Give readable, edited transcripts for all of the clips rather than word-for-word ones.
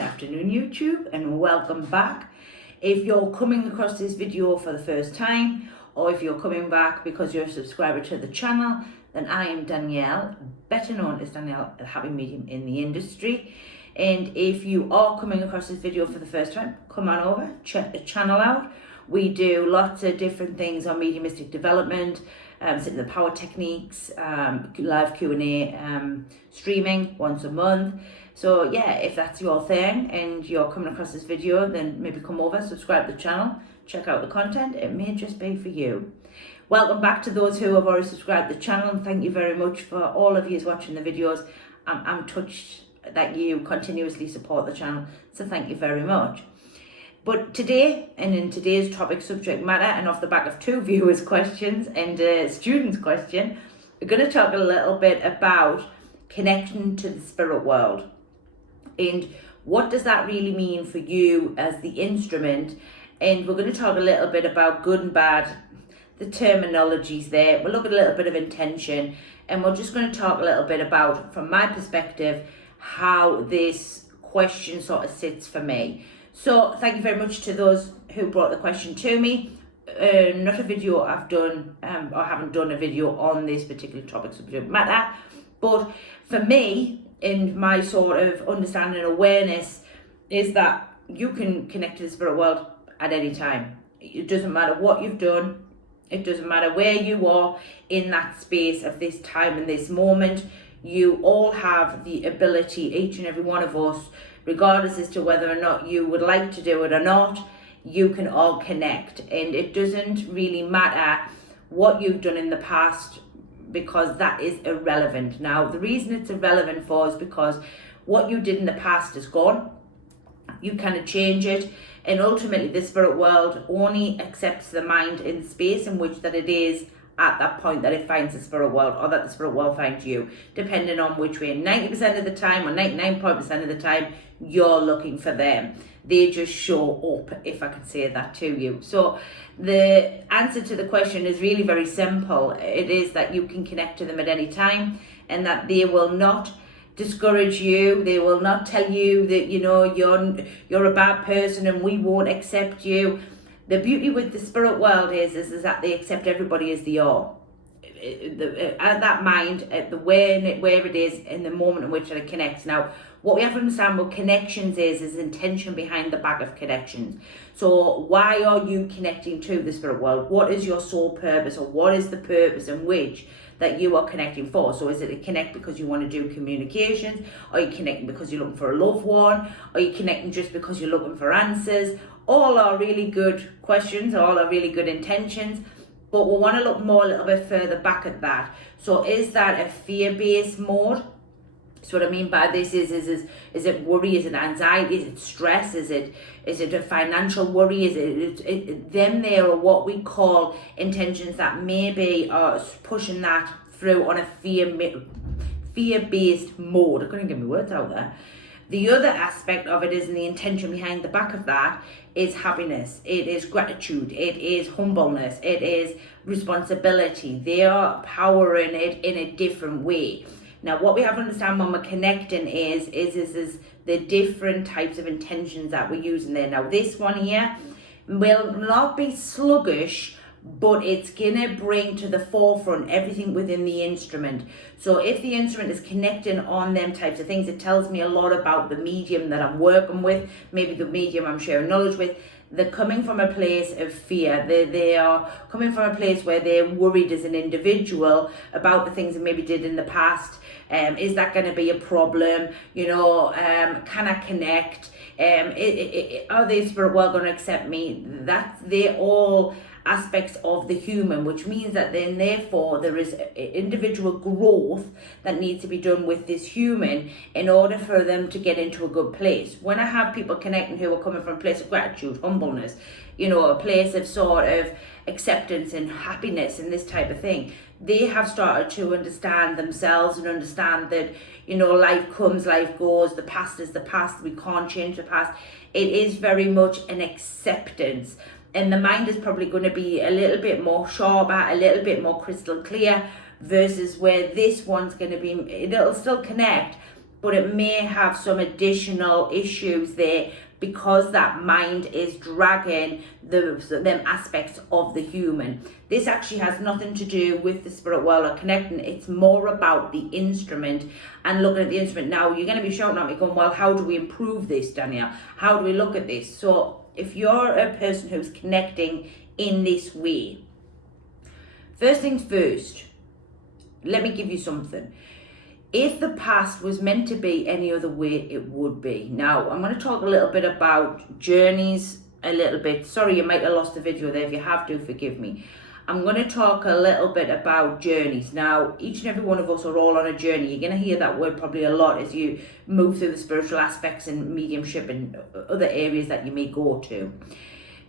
Afternoon YouTube, and welcome back. If you're coming across this video for the first time, or if you're coming back because you're a subscriber to the channel, then I am Danielle, better known as Danielle, a happy medium in the industry. And if you are coming across this video for the first time, come on over, check the channel out. We do lots of different things on mediumistic development, setting the power techniques, live Q&A, streaming once a month. So yeah, if that's your thing and you're coming across this video, then maybe come over, subscribe to the channel, check out the content. It may just be for you. Welcome back to those who have already subscribed to the channel, and thank you very much for all of you watching the videos. I'm touched that you continuously support the channel, so thank you very much. But today, and in today's topic subject matter, and off the back of two viewers' questions and a student's question, we're going to talk a little bit about connection to the spirit world. And what does that really mean for you as the instrument? And we're going to talk a little bit about good and bad, the terminologies there. We'll look at a little bit of intention, and we're just going to talk a little bit about, from my perspective, how this question sort of sits for me. So thank you very much to those who brought the question to me. Not a video I've done, or haven't done a video on this particular topic subject matter, but for me, in my sort of understanding and awareness, is that you can connect to the spirit world at any time. It doesn't matter what you've done. It doesn't matter where you are in that space of this time and this moment. You all have the ability, each and every one of us, regardless as to whether or not you would like to do it or not, you can all connect. And it doesn't really matter what you've done in the past, because that is irrelevant. Now, the reason it's irrelevant for is because what you did in the past is gone. You cannot change it. And ultimately, the spirit world only accepts the mind in the space in which that it is at that point that it finds the spirit world, or that the spirit world finds you, depending on which way. 90% of the time, or 99% of the time, you're looking for them. They just show up, if I could say that to you. So the answer to the question is really very simple. It is that you can connect to them at any time, and that they will not discourage you. They will not tell you that, you know, you're a bad person and we won't accept you. The beauty with the spirit world is that they accept everybody as they are. At that mind, at the where it is in the moment in which it connects. Now, what we have to understand what connections is intention behind the back of connections. So why are you connecting to the spirit world? What is your sole purpose, or what is the purpose in which that you are connecting for? So is it to connect because you want to do communications? Are you connecting because you're looking for a loved one? Are you connecting just because you're looking for answers? All are really good questions, all are really good intentions, but we want to look more a little bit further back at that. So is that a fear-based mode? So what I mean by this is it worry? Is it anxiety? Is it stress? Is it a financial worry? Is it them there, or what we call intentions that maybe are pushing that through on a fear-based mode? I couldn't get my words out there. The other aspect of it is, in the intention behind the back of that, is happiness. It is gratitude. It is humbleness. It is responsibility. They are powering it in a different way. Now, what we have to understand when we're connecting is the different types of intentions that we're using there. Now, this one here will not be sluggish, but it's gonna bring to the forefront everything within the instrument. So if the instrument is connecting on them types of things, it tells me a lot about the medium that I'm working with, maybe the medium I'm sharing knowledge with. They're coming from a place of fear. They are coming from a place where they're worried as an individual about the things that maybe did in the past. Is that going to be a problem? You know, can I connect? Are the spirit world going to accept me? They're all aspects of the human, which means that then therefore there is individual growth that needs to be done with this human in order for them to get into a good place. When I have people connecting who are coming from a place of gratitude, humbleness, you know, a place of sort of acceptance and happiness and this type of thing, they have started to understand themselves and understand that, you know, life comes, life goes, the past is the past, we can't change the past. It is very much an acceptance. And the mind is probably going to be a little bit more sharper, a little bit more crystal clear, versus where this one's going to be, it'll still connect, but it may have some additional issues there because that mind is dragging them aspects of the human. This actually has nothing to do with the spirit world or connecting. It's more about the instrument and looking at the instrument. Now, you're going to be shouting at me going, well, how do we improve this, Danielle? How do we look at this? So if you're a person who's connecting in this way, first things first, let me give you something. If the past was meant to be any other way, it would be. Now, I'm going to talk a little bit about journeys a little bit. Sorry, you might have lost the video there. If you have to, forgive me. I'm going to talk a little bit about journeys. Now, each and every one of us are all on a journey. You're going to hear that word probably a lot as you move through the spiritual aspects and mediumship and other areas that you may go to.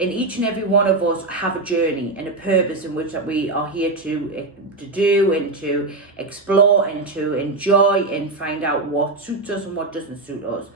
And each and every one of us have a journey and a purpose in which that we are here to do and to explore and to enjoy and find out what suits us and what doesn't suit us.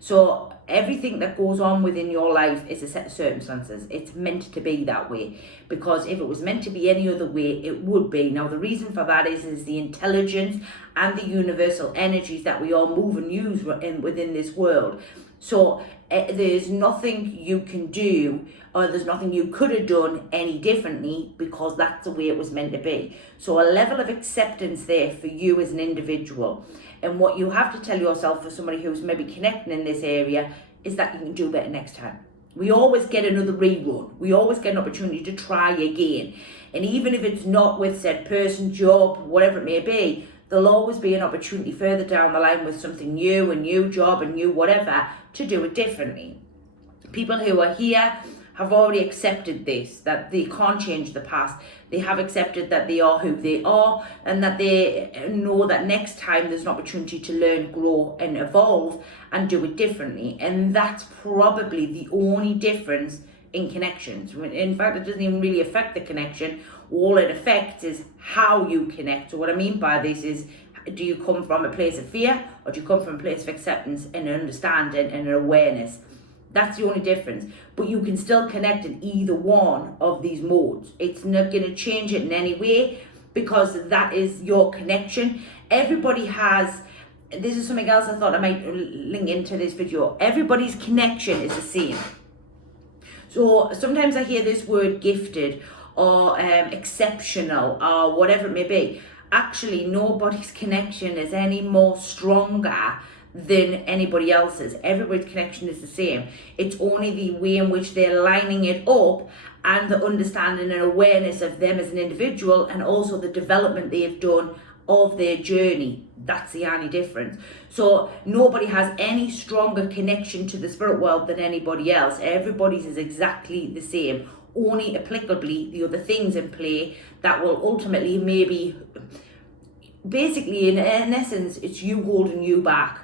So everything that goes on within your life is a set of circumstances. It's meant to be that way, because if it was meant to be any other way, it would be. Now, the reason for that is the intelligence and the universal energies that we all move and use within this world. So there's nothing you can do, or there's nothing you could have done any differently, because that's the way it was meant to be. So a level of acceptance there for you as an individual. And what you have to tell yourself, for somebody who's maybe connecting in this area, is that you can do better next time. We always get another rerun. We always get an opportunity to try again. And even if it's not with said person, job, whatever it may be, there'll always be an opportunity further down the line with something new, a new job, a new whatever, to do it differently. People who are here have already accepted this, that they can't change the past. They have accepted that they are who they are, and that they know that next time there's an opportunity to learn, grow and evolve and do it differently. And that's probably the only difference in connections. In fact, it doesn't even really affect the connection. All it affects is how you connect. So what I mean by this is, do you come from a place of fear, or do you come from a place of acceptance and understanding and an awareness? That's the only difference. But you can still connect in either one of these modes. It's not going to change it in any way, because that is your connection. Everybody has, this is something else I thought I might link into this video. Everybody's connection is the same. So sometimes I hear this word gifted or exceptional or whatever it may be. Actually, nobody's connection is any more stronger than anybody else's. Everybody's connection is the same. It's only the way in which they're lining it up, and the understanding and awareness of them as an individual, and also the development they've done of their journey. That's the only difference. So nobody has any stronger connection to the spirit world than anybody else. Everybody's is exactly the same. Only applicably the other things in play that will ultimately maybe, basically in essence, it's you holding you back.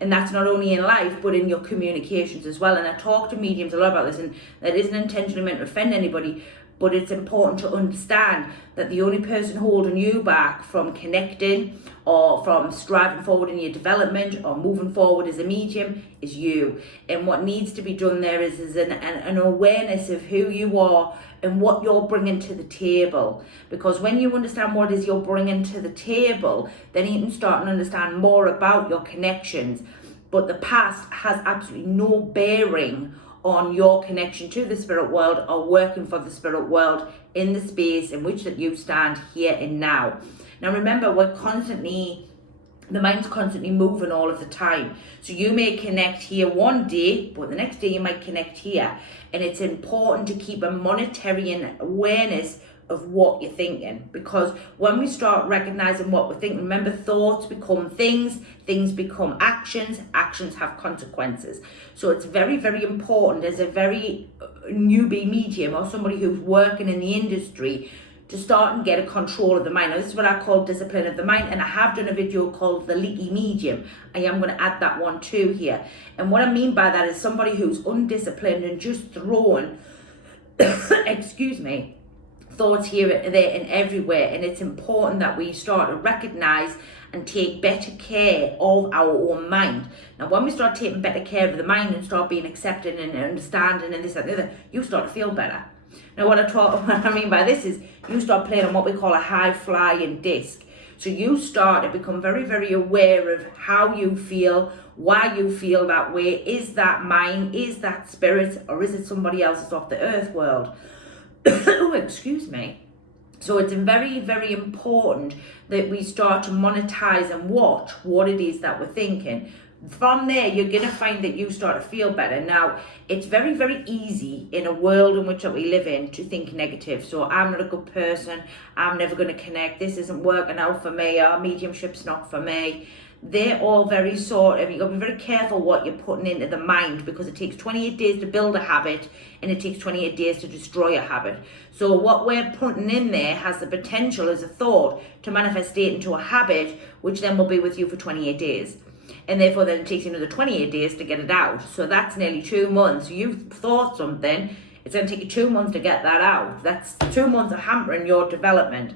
And that's not only in life, but in your communications as well. And I talk to mediums a lot about this, and that isn't intentionally meant to offend anybody, but it's important to understand that the only person holding you back from connecting or from striving forward in your development or moving forward as a medium is you. And what needs to be done there is an awareness of who you are and what you're bringing to the table. Because when you understand what it is you're bringing to the table, then you can start and understand more about your connections. But the past has absolutely no bearing on your connection to the spirit world or working for the spirit world in the space in which that you stand here and now. Now remember, the mind's constantly moving all of the time. So you may connect here one day, but the next day you might connect here. And it's important to keep a monetary awareness of what you're thinking, because when we start recognizing what we're thinking, remember, thoughts become things, things become actions, actions have consequences. So it's very, very important as a very newbie medium or somebody who's working in the industry to start and get a control of the mind. Now, this is what I call discipline of the mind, and I have done a video called The Leaky Medium. I am going to add that one too here. And what I mean by that is somebody who's undisciplined and just throwing excuse me, thoughts here, there and everywhere. And it's important that we start to recognize and take better care of our own mind. Now, when we start taking better care of the mind and start being accepting and understanding and this and the other, you start to feel better. Now, what I mean by this is you start playing on what we call a high flying disc. So you start to become very, very aware of how you feel, why you feel that way. Is that mine? Is that spirit? Or is it somebody else's off the earth world? Oh, excuse me. So it's very, very important that we start to monetize and watch what it is that we're thinking. From there, you're going to find that you start to feel better. Now, it's very, very easy in a world in which we live in to think negative. So I'm not a good person. I'm never going to connect. This isn't working out for me. Our mediumship's not for me. They're all very sort of, you've got to be very careful what you're putting into the mind, because it takes 28 days to build a habit and it takes 28 days to destroy a habit. So what we're putting in there has the potential as a thought to manifest it into a habit, which then will be with you for 28 days. And therefore then it takes you another 28 days to get it out. So that's nearly 2 months. You've thought something, it's going to take you 2 months to get that out. That's 2 months of hampering your development.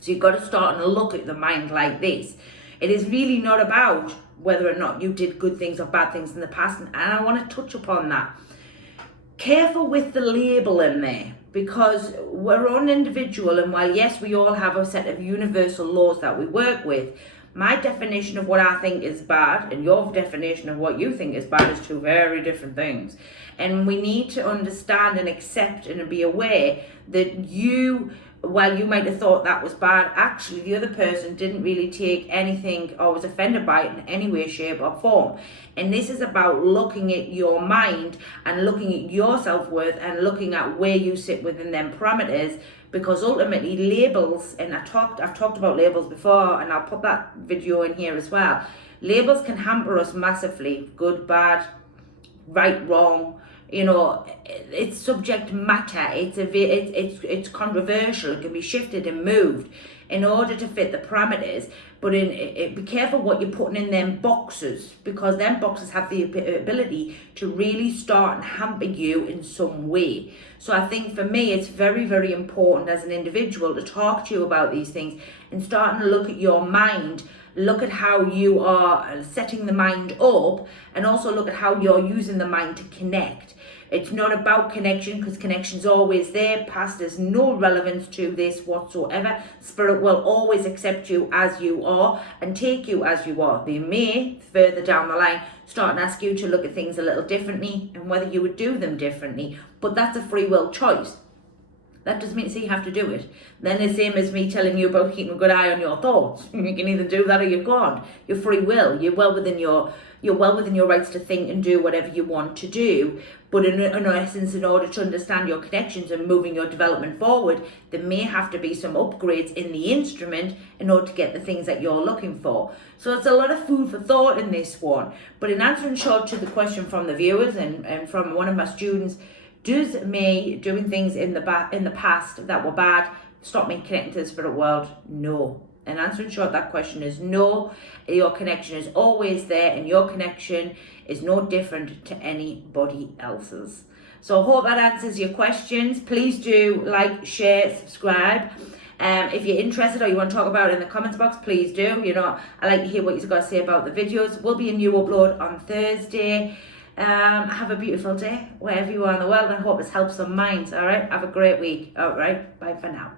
So you've got to start and look at the mind like this. It is really not about whether or not you did good things or bad things in the past. And I want to touch upon that. Careful with the label in there, because we're all individual. And while, yes, we all have a set of universal laws that we work with, my definition of what I think is bad and your definition of what you think is bad is two very different things. And we need to understand and accept and be aware that while you might have thought that was bad, actually the other person didn't really take anything or was offended by it in any way, shape or form. And this is about looking at your mind and looking at your self-worth and looking at where you sit within them parameters. Because ultimately labels, and I've talked about labels before, and I'll put that video in here as well. Labels can hamper us massively. Good, bad, right, wrong. You know, it's subject matter. It's controversial. It can be shifted and moved in order to fit the parameters. But be careful what you're putting in them boxes, because them boxes have the ability to really start and hamper you in some way. So I think for me, it's very, very important as an individual to talk to you about these things and starting to look at your mind. Look at how you are setting the mind up, and also look at how you're using the mind to connect. It's not about connection, because connection's always there. Past has no relevance to this whatsoever. Spirit will always accept you as you are and take you as you are. They may, further down the line, start and ask you to look at things a little differently and whether you would do them differently. But that's a free will choice. That doesn't mean to say you have to do it. Then the same as me telling you about keeping a good eye on your thoughts. You can either do that or you can't. Your free will. You're well within your rights to think and do whatever you want to do. But in essence, in order to understand your connections and moving your development forward, there may have to be some upgrades in the instrument in order to get the things that you're looking for. So it's a lot of food for thought in this one. But in answering short to the question from the viewers and from one of my students, does me doing things in the past that were bad stop me connecting to the spirit world? No. And answering short, that question is no. Your connection is always there, and your connection is no different to anybody else's. So I hope that answers your questions. Please do like, share, subscribe. If you're interested or you want to talk about it in the comments box, please do. You know, I like to hear what you've got to say about the videos. Will be a new upload on Thursday. Have a beautiful day wherever you are in the world, and I hope this helps some minds. All right, have a great week. All right, bye for now.